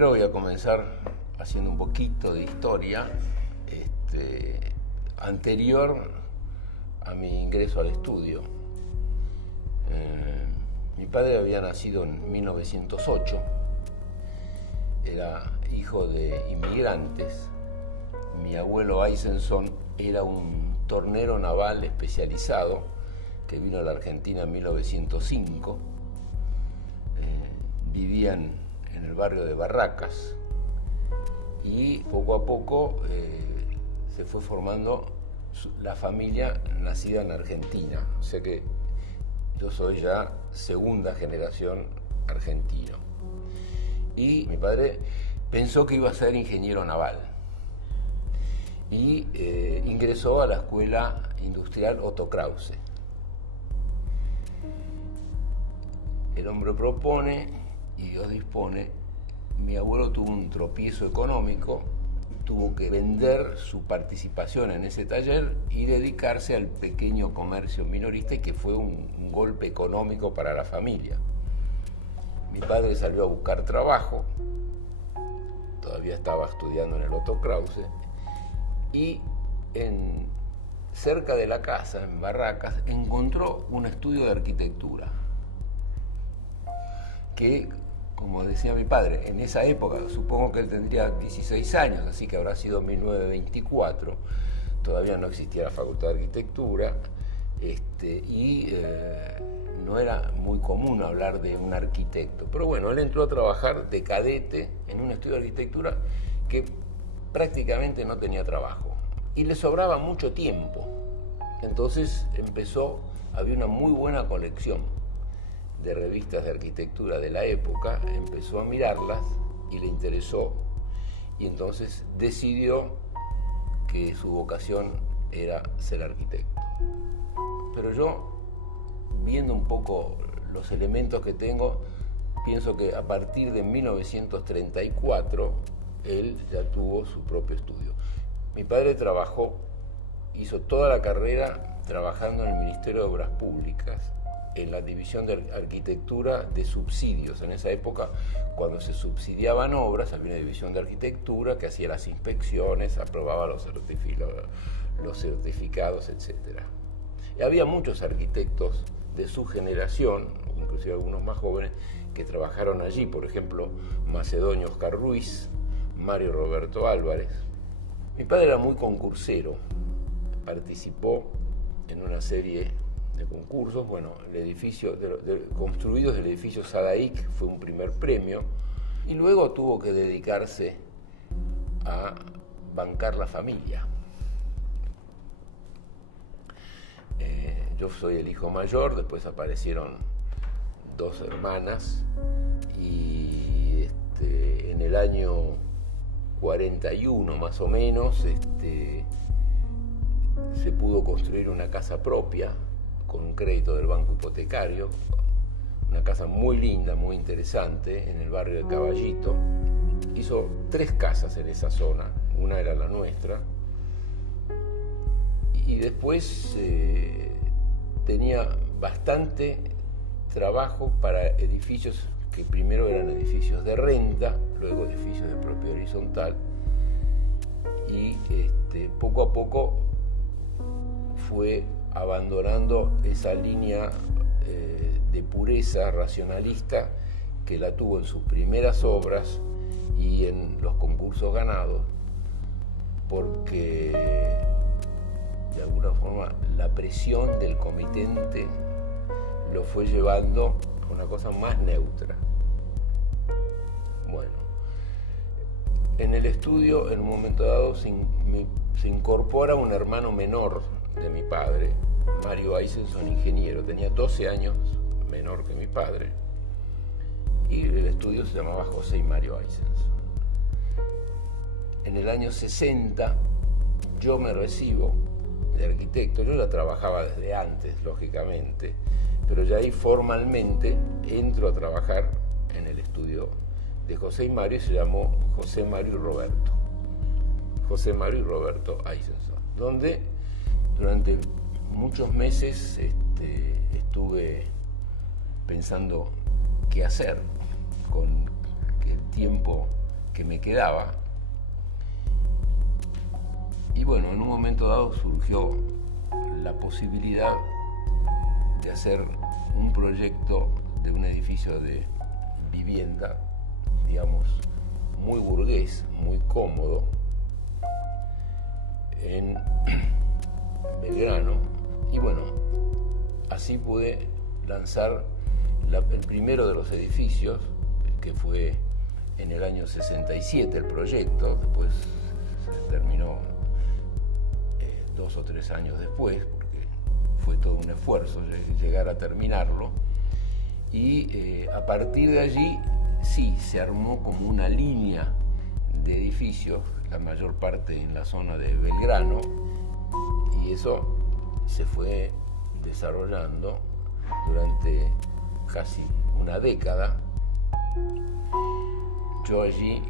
Primero voy a comenzar haciendo un poquito de historia anterior a mi ingreso al estudio. Mi padre había nacido en 1908, era hijo de inmigrantes. Mi abuelo Eisenson era un tornero naval especializado que vino a la Argentina en 1905. Vivían en el barrio de Barracas y poco a poco se fue formando la familia nacida en Argentina. O sea que yo soy ya segunda generación argentino. Y mi padre pensó que iba a ser ingeniero naval y ingresó a la Escuela Industrial Otto Krause. El hombre propone y Dios dispone. Mi abuelo tuvo un tropiezo económico, tuvo que vender su participación en ese taller y dedicarse al pequeño comercio minorista, y que fue un golpe económico para la familia. Mi padre salió a buscar trabajo, todavía estaba estudiando en el Otto Krause, y cerca de la casa, en Barracas, encontró un estudio de arquitectura que, como decía mi padre, en esa época, supongo que él tendría 16 años, así que habrá sido 1924, todavía no existía la Facultad de Arquitectura, no era muy común hablar de un arquitecto. Pero bueno, él entró a trabajar de cadete en un estudio de arquitectura que prácticamente no tenía trabajo y le sobraba mucho tiempo. Entonces había una muy buena colección de revistas de arquitectura de la época, empezó a mirarlas y le interesó, y entonces decidió que su vocación era ser arquitecto. Pero yo, viendo un poco los elementos que tengo, pienso que a partir de 1934 él ya tuvo su propio estudio. Mi padre hizo toda la carrera trabajando en el Ministerio de Obras Públicas, en la división de arquitectura de subsidios. En esa época, cuando se subsidiaban obras, había una división de arquitectura que hacía las inspecciones, aprobaba los certificados, etc. Y había muchos arquitectos de su generación, inclusive algunos más jóvenes, que trabajaron allí. Por ejemplo, Macedonio Oscar Ruiz, Mario Roberto Álvarez. Mi padre era muy concursero, participó en una serie de concursos. Bueno, el edificio construidos del edificio Sadaic fue un primer premio, y luego tuvo que dedicarse a bancar la familia. Yo soy el hijo mayor, después aparecieron dos hermanas, y en el año 41 más o menos se pudo construir una casa propia con un crédito del Banco Hipotecario, una casa muy linda, muy interesante, en el barrio de Caballito. Hizo 3 casas en esa zona, una era la nuestra, y después tenía bastante trabajo para edificios que primero eran edificios de renta, luego edificios de propiedad horizontal, y poco a poco fue abandonando esa línea de pureza racionalista que la tuvo en sus primeras obras y en los concursos ganados, porque de alguna forma la presión del comitente lo fue llevando a una cosa más neutra. Bueno, en el estudio, en un momento dado, se incorpora un hermano menor de mi padre, Mario Eisenson, ingeniero. Tenía 12 años menor que mi padre, y el estudio se llamaba José y Mario Eisenson. En el año 60 yo me recibo de arquitecto. Yo ya trabajaba desde antes, lógicamente, pero ya ahí formalmente entro a trabajar en el estudio de José y Mario, y se llamó José Mario y Roberto. José Mario y Roberto Eisenson, donde durante muchos meses estuve pensando qué hacer con el tiempo que me quedaba. Y bueno, en un momento dado surgió la posibilidad de hacer un proyecto de un edificio de vivienda, digamos, muy burgués, muy cómodo, en Belgrano. Y bueno, así pude lanzar el primero de los edificios, que fue en el año 67 el proyecto, después se terminó 2 o 3 años después, porque fue todo un esfuerzo llegar a terminarlo. Y a partir de allí sí, se armó como una línea de edificios, la mayor parte en la zona de Belgrano, y eso se fue desarrollando durante casi una década. Yo allí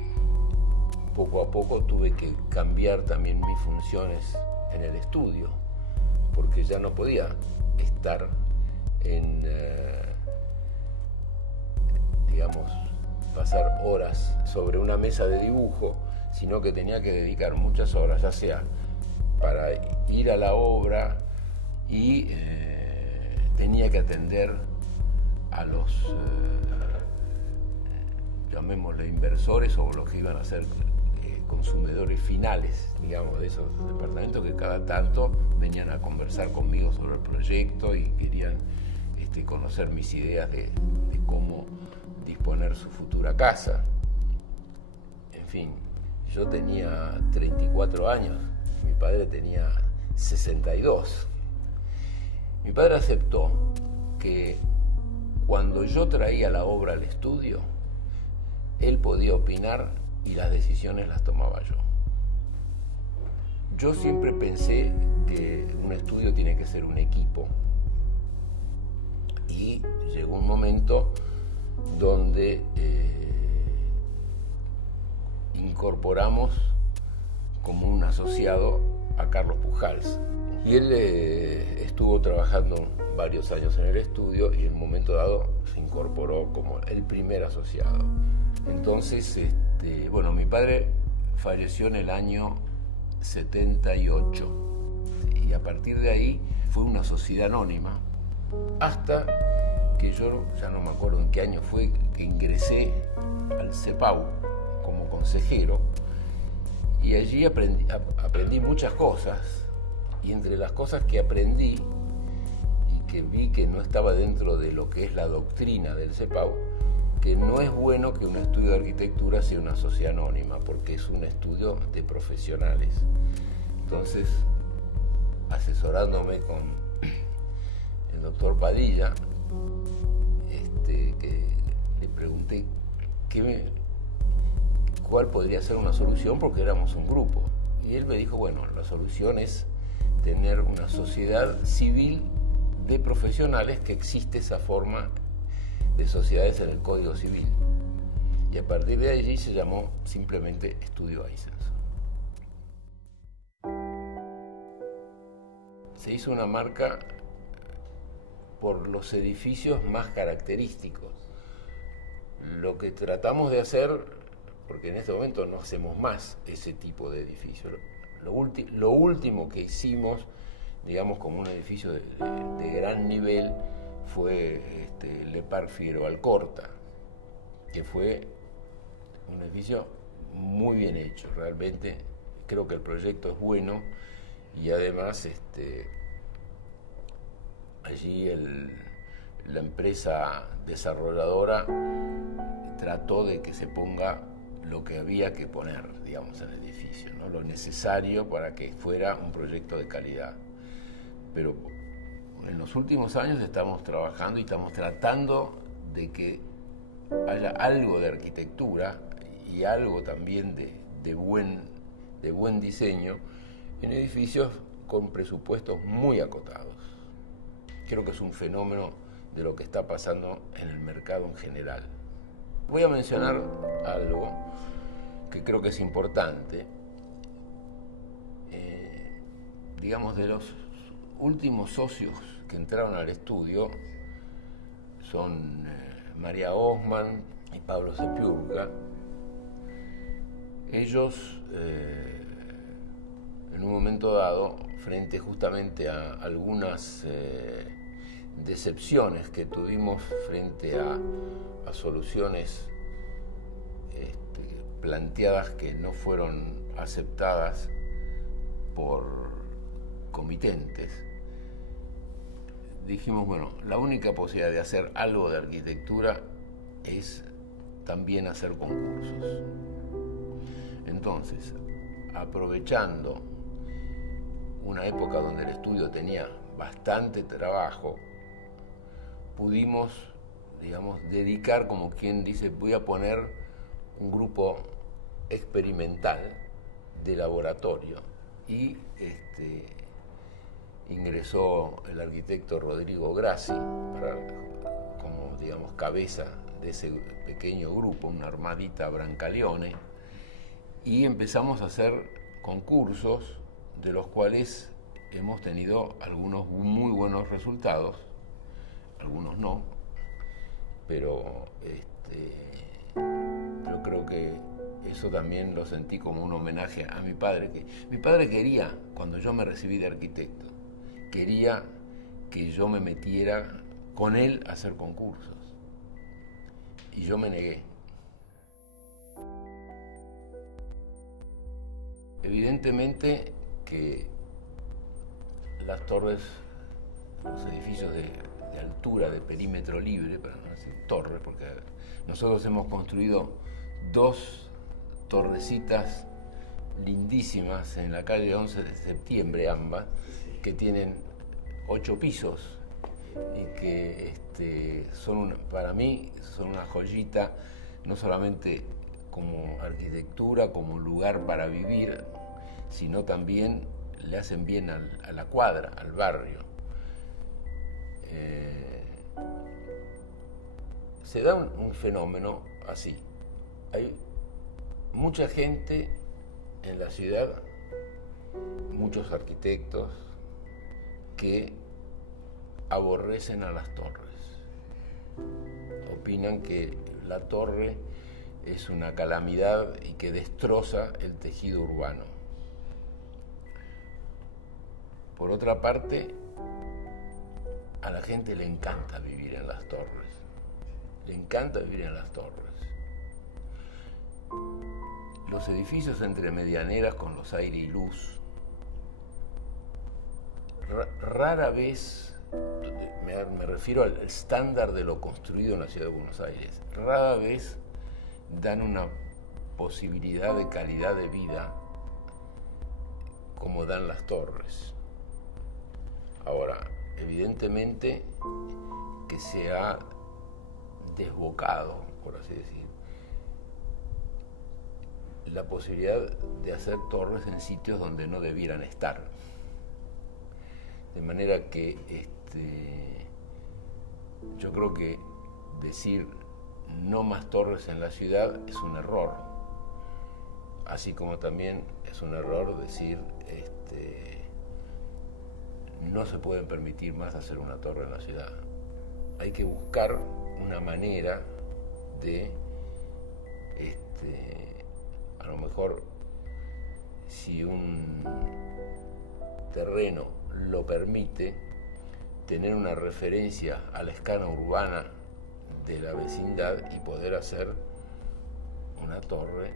poco a poco tuve que cambiar también mis funciones en el estudio, porque ya no podía estar en, digamos, pasar horas sobre una mesa de dibujo, sino que tenía que dedicar muchas horas, ya sea para ir a la obra y tenía que atender a los, llamémosle, inversores o los que iban a ser consumidores finales, digamos, de esos departamentos, que cada tanto venían a conversar conmigo sobre el proyecto y querían conocer mis ideas de cómo disponer su futura casa. En fin, yo tenía 34 años, mi padre tenía 62. Mi padre aceptó que cuando yo traía la obra al estudio, él podía opinar y las decisiones las tomaba yo. Yo siempre pensé que un estudio tiene que ser un equipo. Y llegó un momento donde incorporamos como un asociado a Carlos Pujals. Y él estuvo trabajando varios años en el estudio y en un momento dado se incorporó como el primer asociado. Entonces, bueno, mi padre falleció en el año 78 y a partir de ahí fue una sociedad anónima hasta que yo, ya no me acuerdo en qué año fue, que ingresé al CEPAU como consejero y allí aprendí muchas cosas, y entre las cosas que aprendí y que vi que no estaba dentro de lo que es la doctrina del CEPAU, que no es bueno que un estudio de arquitectura sea una sociedad anónima, porque es un estudio de profesionales. Entonces, asesorándome con el doctor Padilla, que le pregunté cuál podría ser una solución, porque éramos un grupo. Y él me dijo, bueno, la solución es tener una sociedad civil de profesionales, que existe esa forma de sociedades en el Código Civil. Y a partir de allí se llamó simplemente Estudio Aissens. Se hizo una marca por los edificios más característicos. Lo que tratamos de hacer, porque en este momento no hacemos más ese tipo de edificios, lo último que hicimos, digamos, como un edificio de gran nivel, fue Le Parc Figueroa Alcorta, que fue un edificio muy bien hecho. Realmente creo que el proyecto es bueno, y además allí la empresa desarrolladora trató de que se ponga lo que había que poner, digamos, en el edificio, ¿no? Lo necesario para que fuera un proyecto de calidad. Pero en los últimos años estamos trabajando y estamos tratando de que haya algo de arquitectura y algo también de buen diseño en edificios con presupuestos muy acotados. Creo que es un fenómeno de lo que está pasando en el mercado en general. Voy a mencionar algo que creo que es importante. Digamos, de los últimos socios que entraron al estudio son María Osman y Pablo Sepiurga. Ellos, en un momento dado, frente justamente a algunas decepciones que tuvimos frente a soluciones planteadas que no fueron aceptadas por comitentes, dijimos, bueno, la única posibilidad de hacer algo de arquitectura es también hacer concursos. Entonces, aprovechando una época donde el estudio tenía bastante trabajo, pudimos, digamos, dedicar, como quien dice, voy a poner un grupo experimental de laboratorio, y ingresó el arquitecto Rodrigo Grassi como, digamos, cabeza de ese pequeño grupo, una armadita Brancaleone, y empezamos a hacer concursos de los cuales hemos tenido algunos muy buenos resultados, algunos no, pero yo creo que eso también lo sentí como un homenaje a mi padre, que mi padre quería, cuando yo me recibí de arquitecto, quería que yo me metiera con él a hacer concursos, y yo me negué. Evidentemente que las torres, los edificios de altura, de perímetro libre, para no decir torres, porque nosotros hemos construido 2 torrecitas lindísimas en la calle 11 de septiembre, ambas, que tienen 8 pisos y que para mí son una joyita, no solamente como arquitectura, como lugar para vivir, sino también le hacen bien a la cuadra, al barrio. Se da un fenómeno así. Hay mucha gente en la ciudad, muchos arquitectos, que aborrecen a las torres. Opinan que la torre es una calamidad y que destroza el tejido urbano. Por otra parte, a la gente le encanta vivir en las torres. Le encanta vivir en las torres. Los edificios entre medianeras con los aire y luz, rara vez, me refiero al estándar de lo construido en la ciudad de Buenos Aires, rara vez dan una posibilidad de calidad de vida como dan las torres. Ahora, evidentemente que se ha desbocado, por así decir, la posibilidad de hacer torres en sitios donde no debieran estar. De manera que yo creo que decir no más torres en la ciudad es un error. Así como también es un error decir no se pueden permitir más hacer una torre en la ciudad. Hay que buscar una manera de, a lo mejor, si un terreno lo permite, tener una referencia a la escala urbana de la vecindad y poder hacer una torre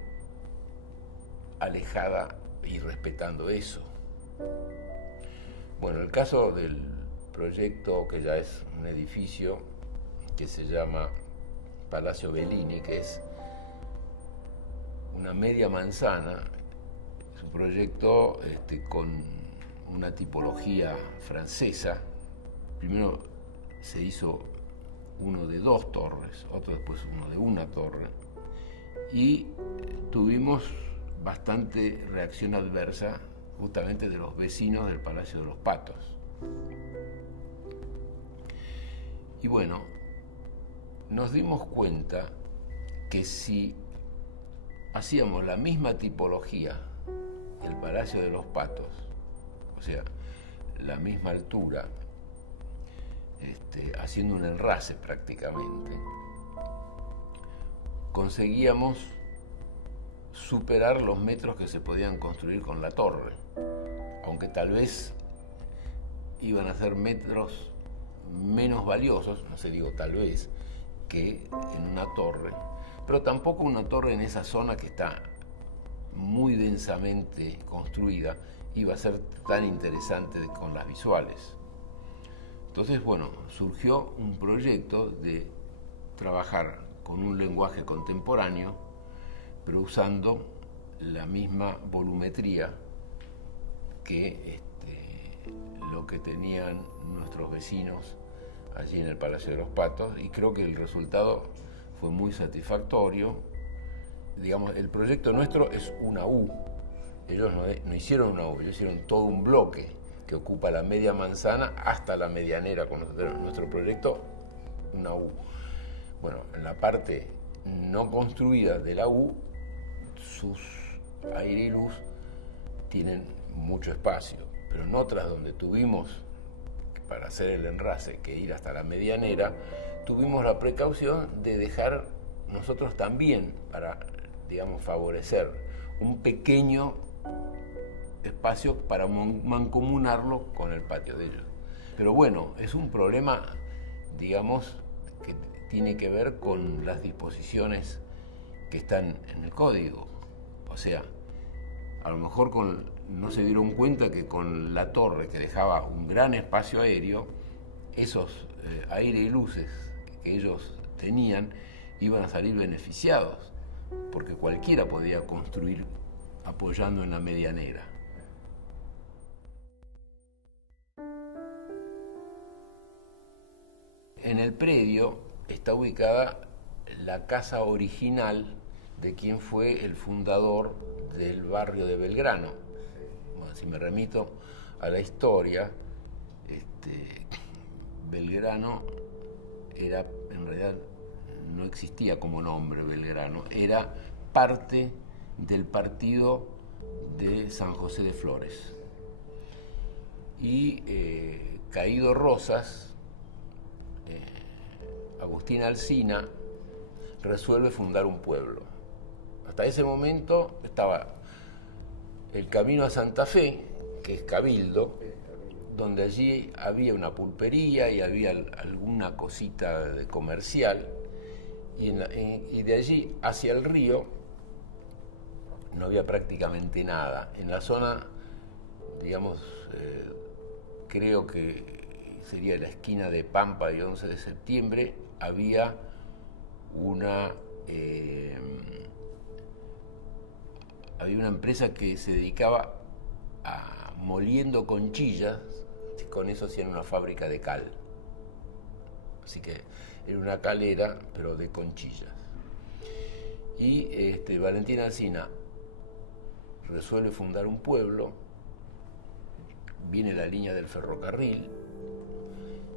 alejada y respetando eso. Bueno, el caso del proyecto, que ya es un edificio que se llama Palacio Bellini, que es una media manzana, es un proyecto con una tipología francesa. Primero se hizo uno de 2 torres, otro después uno de 1 torre, y tuvimos bastante reacción adversa justamente de los vecinos del Palacio de los Patos. Y bueno, nos dimos cuenta que si hacíamos la misma tipología que el Palacio de los Patos, o sea, la misma altura, haciendo un enrase prácticamente, conseguíamos superar los metros que se podían construir con la torre, aunque tal vez iban a ser metros menos valiosos, no sé, digo tal vez, que en una torre, pero tampoco una torre en esa zona que está muy densamente construida iba a ser tan interesante con las visuales. Entonces, bueno, surgió un proyecto de trabajar con un lenguaje contemporáneo, pero usando la misma volumetría que lo que tenían nuestros vecinos allí en el Palacio de los Patos, y creo que el resultado fue muy satisfactorio. Digamos, el proyecto nuestro es una U. Ellos no hicieron una U, ellos hicieron todo un bloque que ocupa la media manzana hasta la medianera. Con nuestro proyecto, una U. Bueno, en la parte no construida de la U, sus aire y luz tienen mucho espacio, pero en otras donde tuvimos para hacer el enrase que ir hasta la medianera, tuvimos la precaución de dejar nosotros también, para, digamos, favorecer un pequeño espacio para mancomunarlo con el patio de ellos. Pero bueno, es un problema, digamos, que tiene que ver con las disposiciones que están en el código. O sea, a lo mejor no se dieron cuenta que con la torre, que dejaba un gran espacio aéreo, esos aire y luces que ellos tenían iban a salir beneficiados, porque cualquiera podía construir apoyando en la medianera. En el predio está ubicada la casa original de quien fue el fundador del barrio de Belgrano. Bueno, si me remito a la historia, Belgrano era, en realidad no existía como nombre Belgrano, era parte del partido de San José de Flores. Y caído Rosas, Agustín Alsina resuelve fundar un pueblo. Hasta ese momento estaba el camino a Santa Fe, que es Cabildo, donde allí había una pulpería y había alguna cosita de comercial, y de allí hacia el río no había prácticamente nada. En la zona, digamos, creo que sería la esquina de Pampa y 11 de septiembre, había una empresa que se dedicaba a moliendo conchillas, y con eso hacían una fábrica de cal. Así que era una calera, pero de conchillas. Y Valentín Alsina resuelve fundar un pueblo, viene la línea del ferrocarril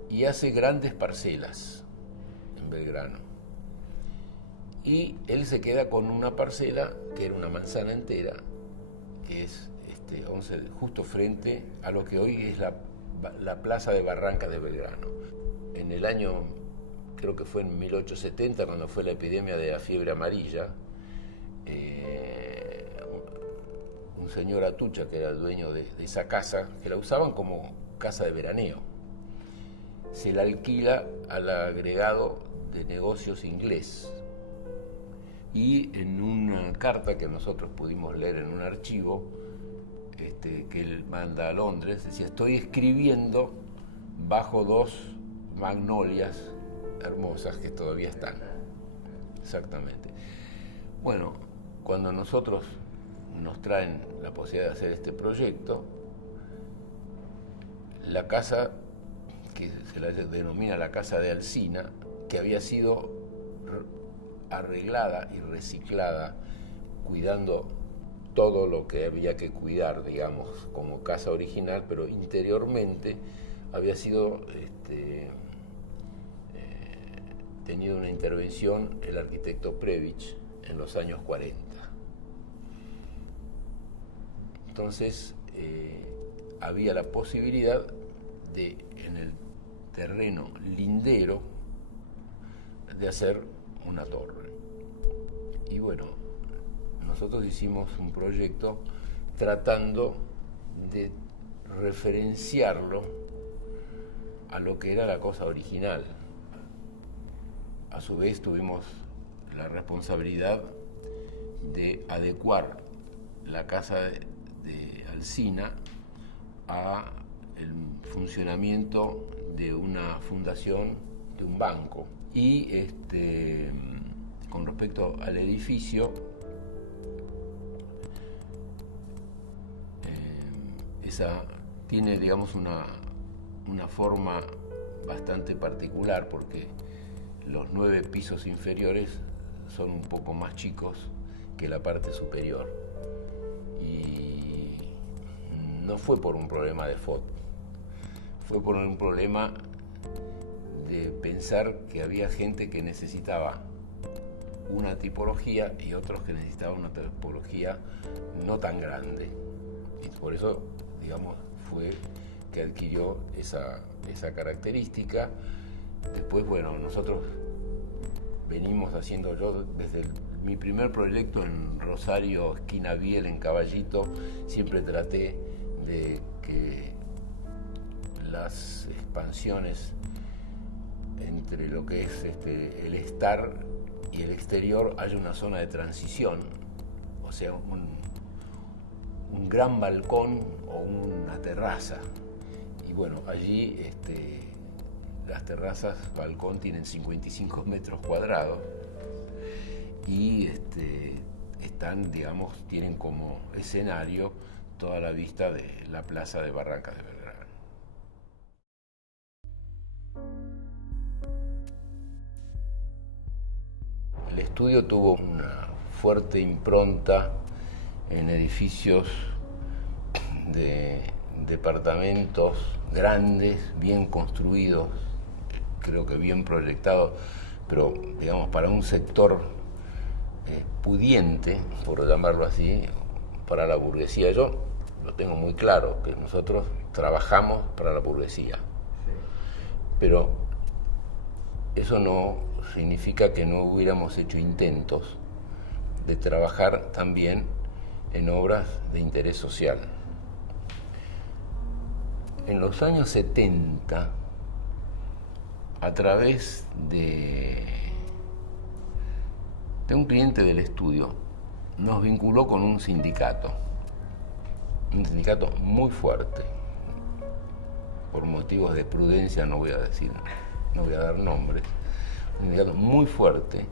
y hace grandes parcelas en Belgrano. Y él se queda con una parcela que era una manzana entera, que es justo frente a lo que hoy es la plaza de Barrancas de Belgrano. En el año, creo que fue en 1870, cuando fue la epidemia de la fiebre amarilla, un señor Atucha, que era el dueño de esa casa, que la usaban como casa de veraneo, se la alquila al agregado de negocios inglés. Y en una carta que nosotros pudimos leer en un archivo que él manda a Londres, decía: estoy escribiendo bajo 2 magnolias hermosas que todavía están. Exactamente. Bueno, cuando nosotros nos traen la posibilidad de hacer este proyecto, la casa, que se la denomina la casa de Alsina, que había sido arreglada y reciclada, cuidando todo lo que había que cuidar, digamos, como casa original, pero interiormente había sido tenido una intervención el arquitecto Previch en los años 40. Entonces había la posibilidad de, en el terreno lindero, de hacer una torre. Y bueno, nosotros hicimos un proyecto tratando de referenciarlo a lo que era la cosa original. A su vez tuvimos la responsabilidad de adecuar la casa de Alsina a el funcionamiento de una fundación, de un banco. Y con respecto al edificio, esa tiene, digamos, una forma bastante particular, porque los 9 pisos inferiores son un poco más chicos que la parte superior. Y no fue por un problema de foto, fue por un problema de pensar que había gente que necesitaba una tipología y otros que necesitaban una tipología no tan grande. Y por eso, digamos, fue que adquirió esa característica. Después, bueno, nosotros venimos haciendo, yo desde mi primer proyecto en Rosario, esquina Biel, en Caballito, siempre traté de que las expansiones entre lo que es el estar y el exterior haya una zona de transición, o sea, un gran balcón o una terraza. Y bueno, allí las terrazas, balcón, tienen 55 metros cuadrados y están, digamos, tienen como escenario toda la vista de la plaza de Barrancas de Belgrano. El estudio tuvo una fuerte impronta en edificios de departamentos grandes, bien construidos, creo que bien proyectados, pero digamos para un sector pudiente, por llamarlo así, para la burguesía. Yo lo tengo muy claro, que nosotros trabajamos para la burguesía, pero eso no significa que no hubiéramos hecho intentos de trabajar también en obras de interés social. En los años 70, a través de un cliente del estudio, nos vinculó con un sindicato muy fuerte. Por motivos de prudencia no voy a dar nombres. Un sindicato muy fuerte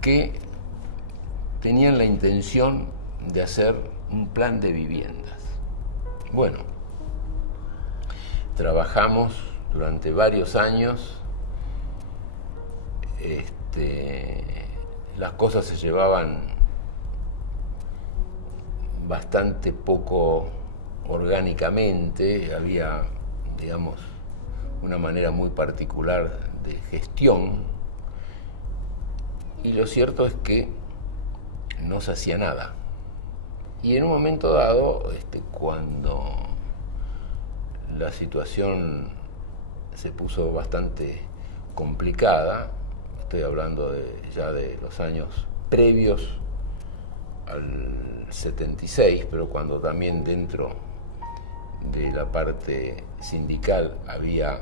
que tenían la intención de hacer un plan de viviendas. Bueno, trabajamos durante varios años, las cosas se llevaban bastante poco orgánicamente, había, digamos, una manera muy particular de gestión, y lo cierto es que no se hacía nada. Y en un momento dado, cuando la situación se puso bastante complicada, estoy hablando ya de los años previos al 76, pero cuando también dentro de la parte sindical había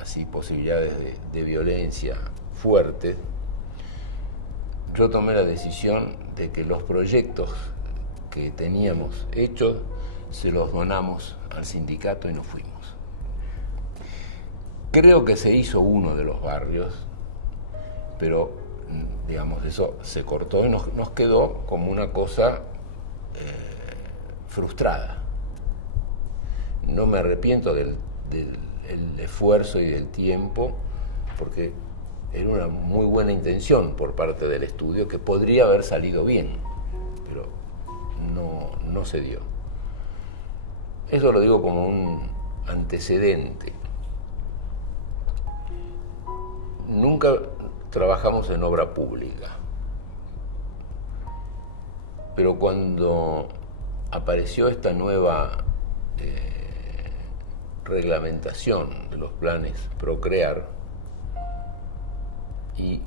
así posibilidades de violencia fuerte, yo tomé la decisión de que los proyectos que teníamos hechos se los donamos al sindicato y nos fuimos. Creo que se hizo uno de los barrios, pero digamos eso se cortó y nos quedó como una cosa frustrada. No me arrepiento del esfuerzo y del tiempo, porque era una muy buena intención por parte del estudio que podría haber salido bien, pero no se dio. Eso lo digo como un antecedente. Nunca trabajamos en obra pública, pero cuando apareció esta nueva reglamentación de los planes Procrear y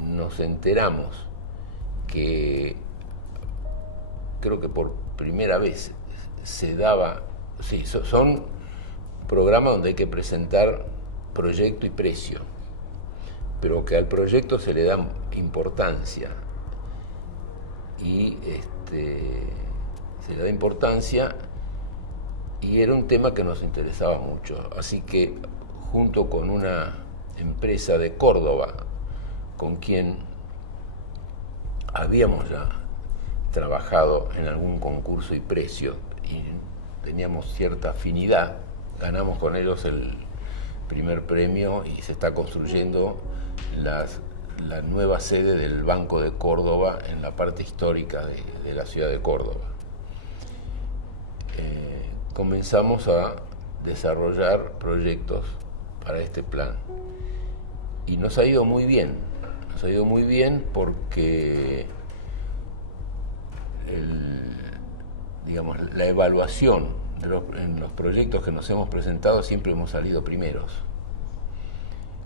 nos enteramos que creo que por primera vez se daba, sí, son programas donde hay que presentar proyecto y precio, pero que al proyecto se le da importancia y se le da importancia y era un tema que nos interesaba mucho, así que junto con una empresa de Córdoba con quien habíamos ya trabajado en algún concurso y precio y teníamos cierta afinidad, ganamos con ellos el primer premio y se está construyendo la nueva sede del Banco de Córdoba en la parte histórica de la ciudad de Córdoba. Comenzamos a desarrollar proyectos para este plan y nos ha ido muy bien porque la evaluación en los proyectos que nos hemos presentado siempre hemos salido primeros,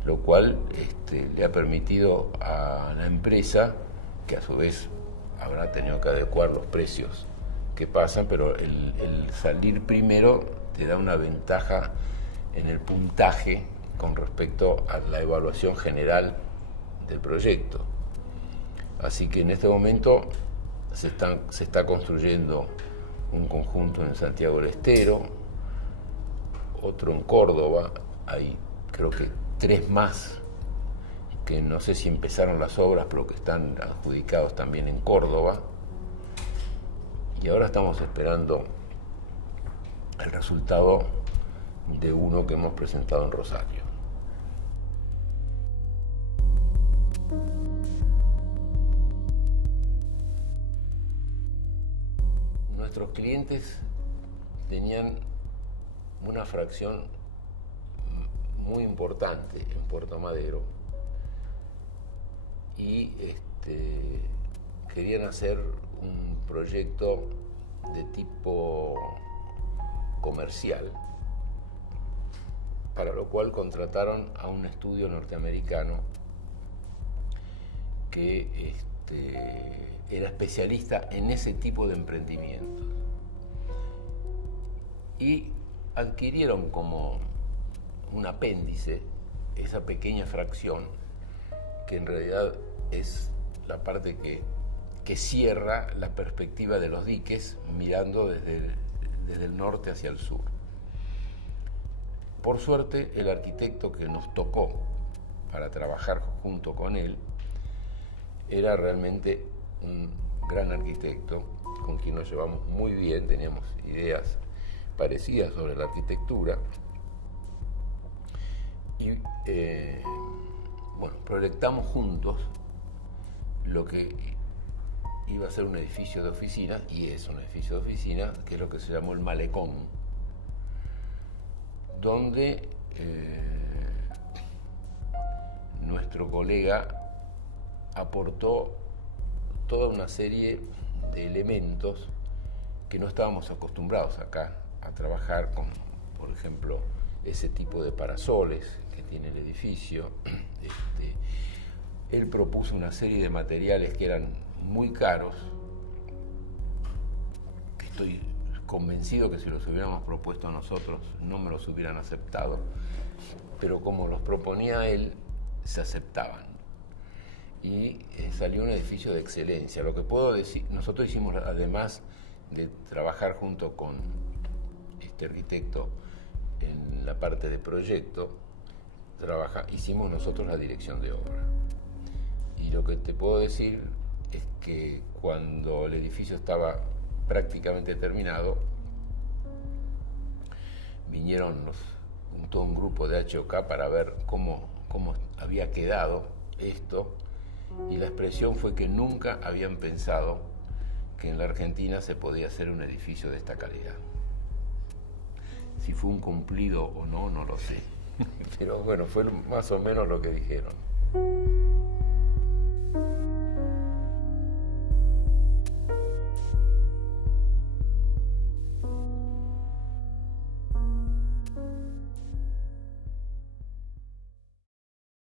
lo cual le ha permitido a la empresa, que a su vez habrá tenido que adecuar los precios que pasan, pero el salir primero te da una ventaja en el puntaje con respecto a la evaluación general del proyecto. Así que en este momento se está construyendo un conjunto en Santiago del Estero, otro en Córdoba, hay creo que 3 más que no sé si empezaron las obras, pero que están adjudicados también en Córdoba, y ahora estamos esperando el resultado de uno que hemos presentado en Rosario. Nuestros clientes tenían una fracción muy importante en Puerto Madero y querían hacer un proyecto de tipo comercial, para lo cual contrataron a un estudio norteamericano que era especialista en ese tipo de emprendimientos y adquirieron como un apéndice esa pequeña fracción que en realidad es la parte que cierra la perspectiva de los diques mirando desde el norte hacia el sur. Por suerte, el arquitecto que nos tocó para trabajar junto con él era realmente un gran arquitecto con quien nos llevamos muy bien, teníamos ideas parecidas sobre la arquitectura y proyectamos juntos lo que iba a ser un edificio de oficina, y es un edificio de oficina, que es lo que se llamó el Malecón, donde nuestro colega aportó toda una serie de elementos que no estábamos acostumbrados acá a trabajar con, por ejemplo, ese tipo de parasoles que tiene el edificio. Él propuso una serie de materiales que eran muy caros, que estoy convencido que si los hubiéramos propuesto a nosotros no me los hubieran aceptado, pero como los proponía él, se aceptaban. Y salió un edificio de excelencia. Lo que puedo decir, nosotros hicimos, además de trabajar junto con este arquitecto en la parte de proyecto, hicimos nosotros la dirección de obra. Y lo que te puedo decir es que cuando el edificio estaba prácticamente terminado, vinieron todo un grupo de HOK para ver cómo había quedado esto, y la expresión fue que nunca habían pensado que en la Argentina se podía hacer un edificio de esta calidad. Si fue un cumplido o no, no lo sé. Pero bueno, fue más o menos lo que dijeron.